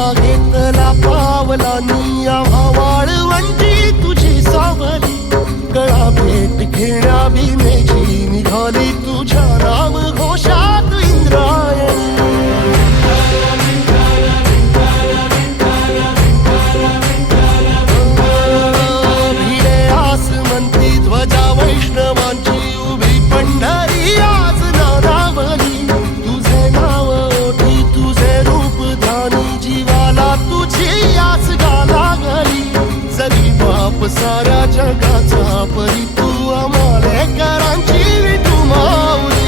तुझा घेतला पावलांनी आम्हा वाळवंटी तुझी सावली गळा भेट घेण्या भीमेची निघाली तुझ्या नाम घोषात इंद्रायणी भिडे आसमंती ध्वजा वैष्णवांची उभी पंढरी आज नादावली तुझे नाव ओठी तुझे रूप ध्यानी जीवाला तुझी आस लागली जरी बाप साऱ्या जगाचा परी तू अमालेकरांची विठू माऊली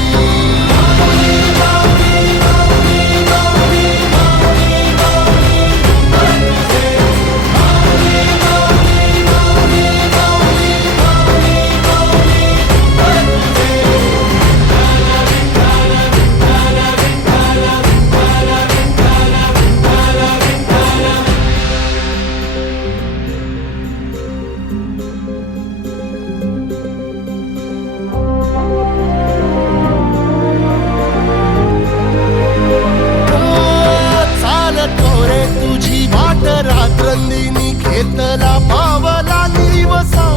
तुझी वाट रात्रंदिनी घेतला पावला निवसा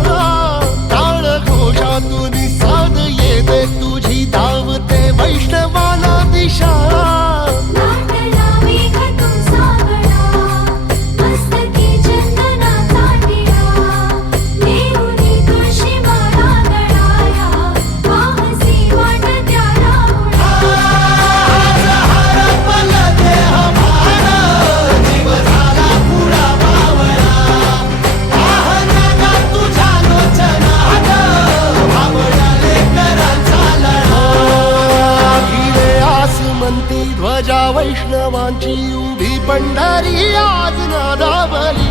टाळ घोषातून साध येते तुझी धावते वैष्णवाला दिशा ध्वजा वैष्णवांची उभी पंढरी आज नादावली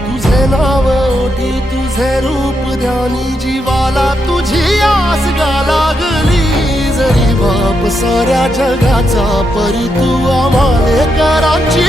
तुझे नाव ओठी तुझे रूप ध्यानी जीवाला तुझी आस लागली जरी बाप साऱ्या जगाचा परी तू आम्हालेकरांची